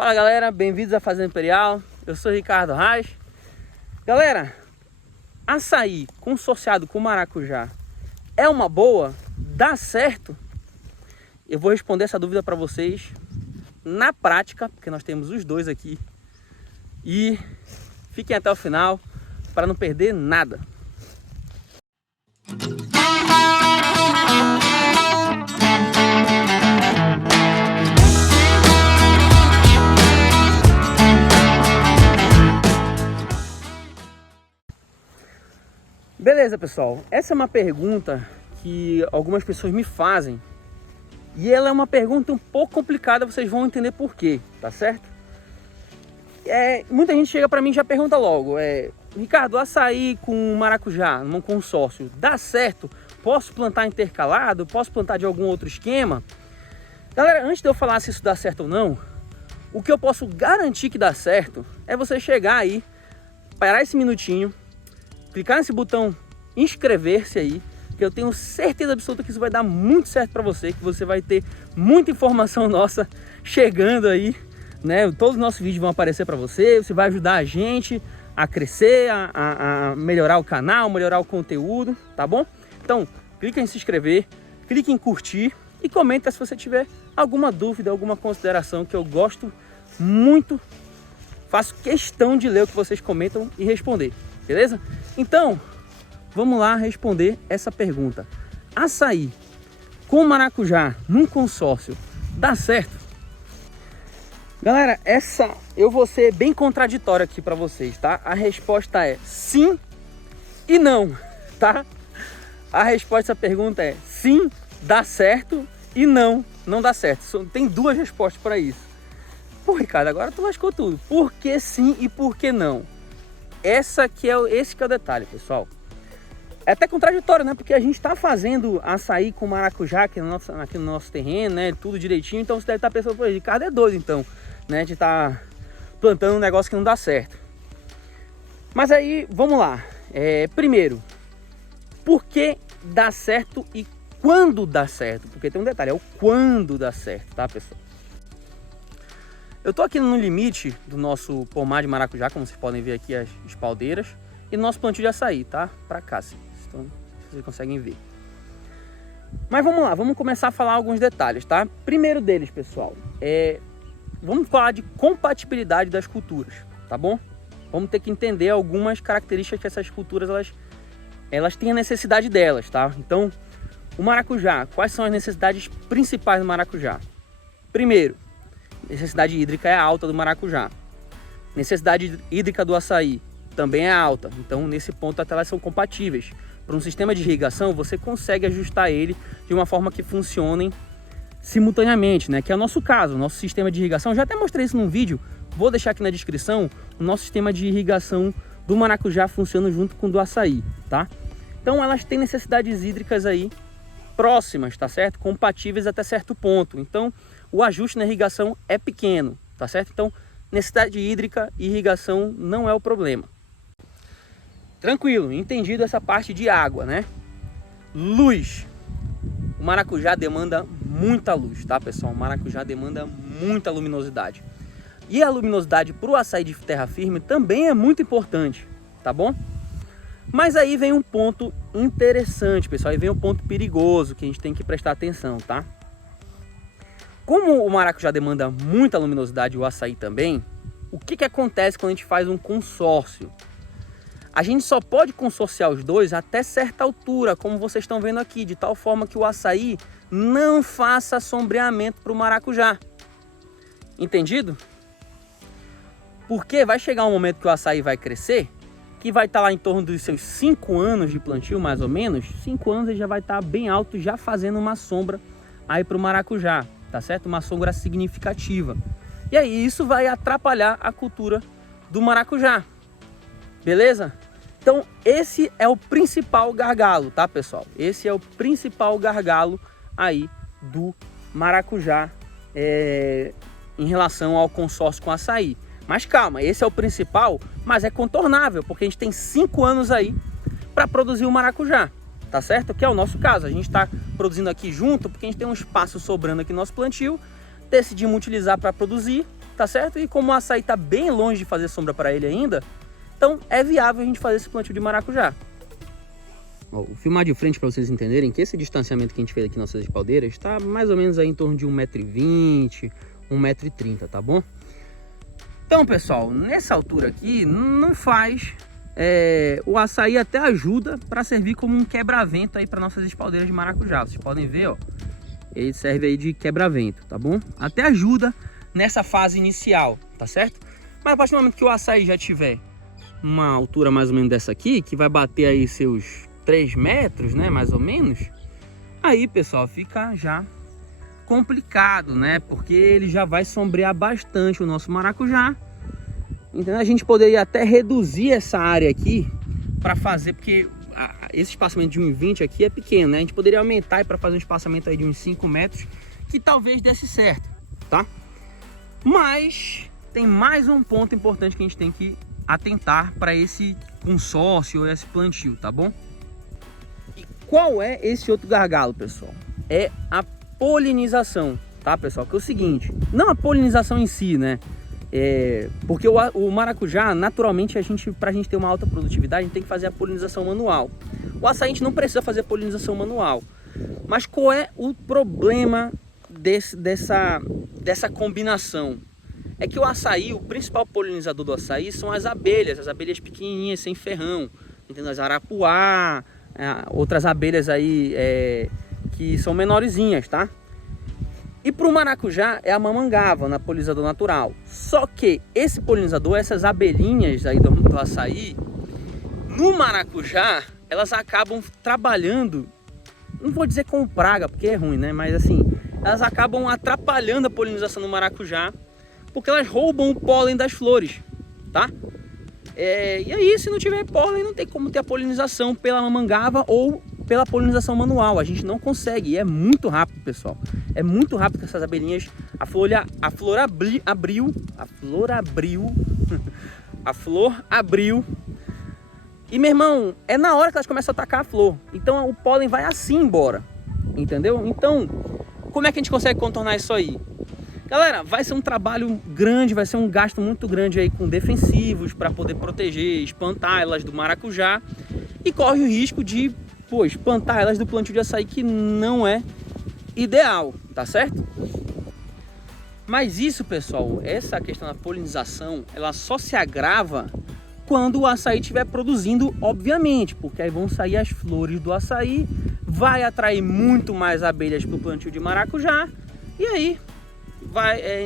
Fala galera, bem-vindos à Fazenda Imperial. Eu sou Ricardo Reis. Galera, açaí consorciado com maracujá é uma boa? Dá certo? Eu vou responder essa dúvida para vocês na prática, porque nós temos os dois aqui. E fiquem até o final para não perder nada. Beleza, pessoal, essa é uma pergunta que algumas pessoas me fazem e ela é uma pergunta um pouco complicada, vocês vão entender por quê, tá certo? Muita gente chega para mim e já pergunta logo, Ricardo, açaí com maracujá num consórcio, dá certo? Posso plantar intercalado? Posso plantar de algum outro esquema? Galera, antes de eu falar se isso dá certo ou não, o que eu posso garantir que dá certo é você chegar aí, parar esse minutinho, clicar nesse botão inscrever-se aí, que eu tenho certeza absoluta que isso vai dar muito certo para você, que você vai ter muita informação nossa chegando aí, né? Todos os nossos vídeos vão aparecer para você, você vai ajudar a gente a crescer, a melhorar o canal, melhorar o conteúdo, tá bom? Então, clica em se inscrever, clique em curtir e comenta se você tiver alguma dúvida, alguma consideração, que eu gosto muito, faço questão de ler o que vocês comentam e responder. Beleza? Então, vamos lá responder essa pergunta. Açaí com maracujá num consórcio, dá certo? Galera, eu vou ser bem contraditório aqui para vocês, tá? A resposta é sim e não, tá? A resposta a essa pergunta é sim, dá certo, e não, não dá certo. Tem duas respostas para isso. Pô, Ricardo, agora tu lascou tudo. Por que sim e por que não? Esse que é o detalhe, pessoal. É até contraditório, né? Porque a gente está fazendo açaí com maracujá aqui no nosso terreno, né? Tudo direitinho. Então você deve estar pensando, pô, Ricardo é doido, então, né? De estar plantando um negócio que não dá certo. Mas aí, vamos lá. Primeiro, por que dá certo e quando dá certo? Porque tem um detalhe, é o quando dá certo, tá, pessoal? Eu tô aqui no limite do nosso pomar de maracujá, como vocês podem ver aqui as espaldeiras, e no nosso plantio de açaí, tá? Pra cá, então, vocês conseguem ver. Mas vamos lá, vamos começar a falar alguns detalhes, tá? Primeiro deles, pessoal, vamos falar de compatibilidade das culturas, tá bom? Vamos ter que entender algumas características que essas culturas elas têm a necessidade delas, tá? Então, o maracujá, quais são as necessidades principais do maracujá? Primeiro, necessidade hídrica é alta do maracujá. Necessidade hídrica do açaí também é alta. Então, nesse ponto, até elas são compatíveis. Para um sistema de irrigação, você consegue ajustar ele de uma forma que funcionem simultaneamente, né? Que é o nosso caso, o nosso sistema de irrigação. Já até mostrei isso num vídeo, vou deixar aqui na descrição. O nosso sistema de irrigação do maracujá funciona junto com o do açaí, tá? Então, elas têm necessidades hídricas aí próximas, tá certo? Compatíveis até certo ponto. Então, o ajuste na irrigação é pequeno, tá certo? Então, necessidade hídrica e irrigação não é o problema. Tranquilo, entendido essa parte de água, né? Luz. O maracujá demanda muita luz, tá, pessoal? O maracujá demanda muita luminosidade. E a luminosidade para o açaí de terra firme também é muito importante, tá bom? Mas aí vem um ponto interessante, pessoal. Aí vem um ponto perigoso que a gente tem que prestar atenção, tá? Como o maracujá demanda muita luminosidade e o açaí também, o que acontece quando a gente faz um consórcio? A gente só pode consorciar os dois até certa altura, como vocês estão vendo aqui, de tal forma que o açaí não faça sombreamento para o maracujá. Entendido? Porque vai chegar um momento que o açaí vai crescer, que vai estar lá em torno dos seus 5 anos de plantio, mais ou menos. 5 anos ele já vai estar bem alto, já fazendo uma sombra aí para o maracujá. Tá certo? Uma sombra significativa. E aí isso vai atrapalhar a cultura do maracujá. Beleza? Então esse é o principal gargalo, tá, pessoal? Esse é o principal gargalo aí do maracujá em relação ao consórcio com açaí. Mas calma, esse é o principal, mas é contornável, porque a gente tem 5 anos aí para produzir o maracujá. Tá certo? Que é o nosso caso. A gente está produzindo aqui junto porque a gente tem um espaço sobrando aqui no nosso plantio. Decidimos utilizar para produzir tá certo? E como o açaí tá bem longe de fazer sombra para ele ainda, então é viável a gente fazer esse plantio de maracujá. Ó, vou filmar de frente para vocês entenderem que esse distanciamento que a gente fez aqui nas nossas espaldeiras está mais ou menos aí em torno de 1,20 m, 1,30 m, tá bom? Então, pessoal, nessa altura aqui não faz... o açaí até ajuda para servir como um quebra-vento aí para nossas espaldeiras de maracujá. Vocês podem ver, ó, ele serve aí de quebra-vento, tá bom? Até ajuda nessa fase inicial, tá certo? Mas a partir do momento que o açaí já tiver uma altura mais ou menos dessa aqui, que vai bater aí seus 3 metros, né, mais ou menos, aí, pessoal, fica já complicado, né? Porque ele já vai sombrear bastante o nosso maracujá. Então a gente poderia até reduzir essa área aqui para fazer, porque esse espaçamento de 1,20 m aqui é pequeno, né? A gente poderia aumentar para fazer um espaçamento aí de uns 5 metros, que talvez desse certo, tá? Mas tem mais um ponto importante que a gente tem que atentar para esse consórcio ou esse plantio, tá bom? E qual é esse outro gargalo, pessoal? É a polinização, tá, pessoal? Que é o seguinte, não a polinização em si, né? Porque o maracujá, naturalmente, pra gente ter uma alta produtividade, a gente tem que fazer a polinização manual. O açaí a gente não precisa fazer a polinização manual. Mas qual é o problema dessa combinação? É que o açaí, o principal polinizador do açaí são as abelhas pequenininhas, sem ferrão, entendeu? As arapuá, outras abelhas aí que são menorzinhas, tá? E para o maracujá é a mamangava, na polinizador natural. Só que esse polinizador, essas abelhinhas aí do açaí, no maracujá, elas acabam trabalhando, não vou dizer com praga, porque é ruim, né? Mas assim, elas acabam atrapalhando a polinização do maracujá, porque elas roubam o pólen das flores, tá? E aí, se não tiver pólen, não tem como ter a polinização pela mamangava ou pela polinização manual. A gente não consegue, e é muito rápido, pessoal. É muito rápido que essas abelhinhas, a flor abriu, e, meu irmão, é na hora que elas começam a atacar a flor. Então o pólen vai assim embora, entendeu? Então, como é que a gente consegue contornar isso aí? Galera, vai ser um trabalho grande, vai ser um gasto muito grande aí com defensivos para poder proteger, espantar elas do maracujá, e corre o risco de, pô, espantar elas do plantio de açaí, que não é ideal, tá certo? Mas isso, pessoal, essa questão da polinização, ela só se agrava quando o açaí estiver produzindo, obviamente, porque aí vão sair as flores do açaí, vai atrair muito mais abelhas para o plantio de maracujá, e aí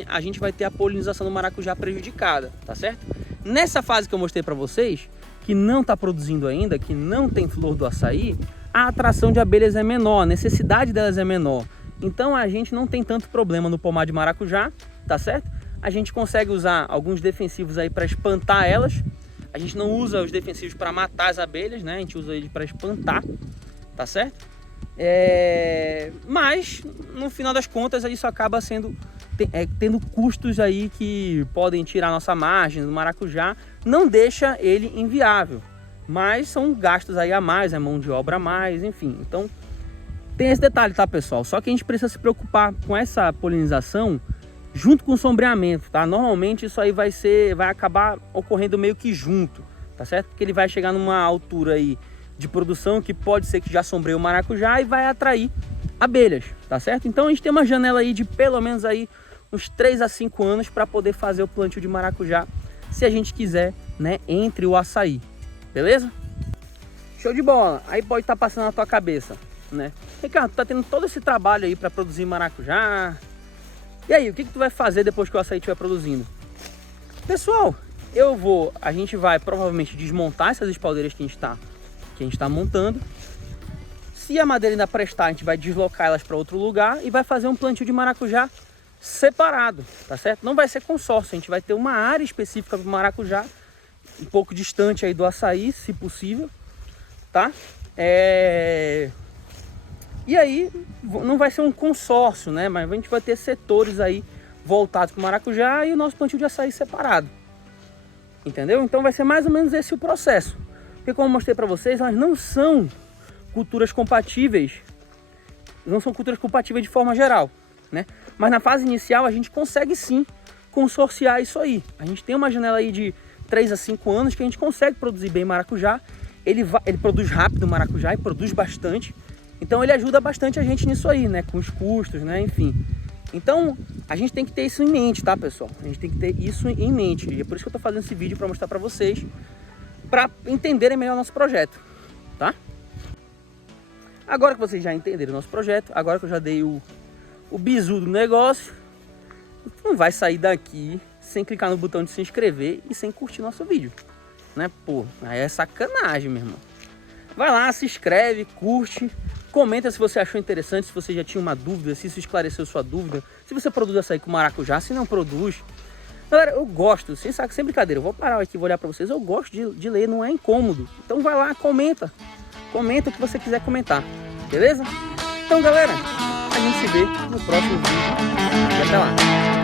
a gente vai ter a polinização do maracujá prejudicada, tá certo? Nessa fase que eu mostrei para vocês, que não está produzindo ainda, que não tem flor do açaí, a atração de abelhas é menor, a necessidade delas é menor. Então a gente não tem tanto problema no pomar de maracujá, tá certo? A gente consegue usar alguns defensivos aí para espantar elas. A gente não usa os defensivos para matar as abelhas, né? A gente usa ele para espantar, tá certo? Mas no final das contas isso acaba tendo custos aí que podem tirar nossa margem do maracujá, não deixa ele inviável, mas são gastos aí a mais, é mão de obra a mais, enfim. Então tem esse detalhe, tá, pessoal? Só que a gente precisa se preocupar com essa polinização junto com o sombreamento, tá? Normalmente isso aí vai acabar ocorrendo meio que junto, tá certo? Porque ele vai chegar numa altura aí de produção que pode ser que já sombreie o maracujá e vai atrair abelhas, tá certo? Então a gente tem uma janela aí de pelo menos aí uns 3 a 5 anos para poder fazer o plantio de maracujá, se a gente quiser, né, entre o açaí, beleza? Show de bola. Aí pode estar passando na tua cabeça, né? Ricardo, tu tá tendo todo esse trabalho aí para produzir maracujá, e aí, o que tu vai fazer depois que o açaí estiver produzindo? Pessoal, a gente vai provavelmente desmontar essas espaldeiras que a gente tá montando. Se a madeira ainda prestar, a gente vai deslocar elas para outro lugar e vai fazer um plantio de maracujá separado, tá certo? Não vai ser consórcio, a gente vai ter uma área específica para o maracujá, um pouco distante aí do açaí, se possível, tá? E aí, não vai ser um consórcio, né? Mas a gente vai ter setores aí voltados para o maracujá e o nosso plantio de açaí separado, entendeu? Então vai ser mais ou menos esse o processo. Porque, como eu mostrei para vocês, elas não são culturas compatíveis, de forma geral, né? Mas na fase inicial a gente consegue sim consorciar isso aí. A gente tem uma janela aí de 3 a 5 anos que a gente consegue produzir bem maracujá. Ele produz rápido o maracujá e produz bastante. Então ele ajuda bastante a gente nisso aí, né? Com os custos, né? Enfim. Então a gente tem que ter isso em mente, tá, pessoal? A gente tem que ter isso em mente. E é por isso que eu tô fazendo esse vídeo para mostrar para vocês, para entenderem melhor o nosso projeto, tá? Agora que vocês já entenderam o nosso projeto, agora que eu já dei o bizu do negócio, não vai sair daqui sem clicar no botão de se inscrever e sem curtir nosso vídeo, né? Pô, aí é sacanagem, meu irmão. Vai lá, se inscreve, curte, comenta se você achou interessante, se você já tinha uma dúvida, se isso esclareceu sua dúvida, se você produz açaí com maracujá, se não produz. Galera, eu gosto, sem brincadeira, eu vou parar aqui e vou olhar para vocês, eu gosto de ler, não é incômodo. Então vai lá, comenta o que você quiser comentar, beleza? Então galera, a gente se vê no próximo vídeo e até lá.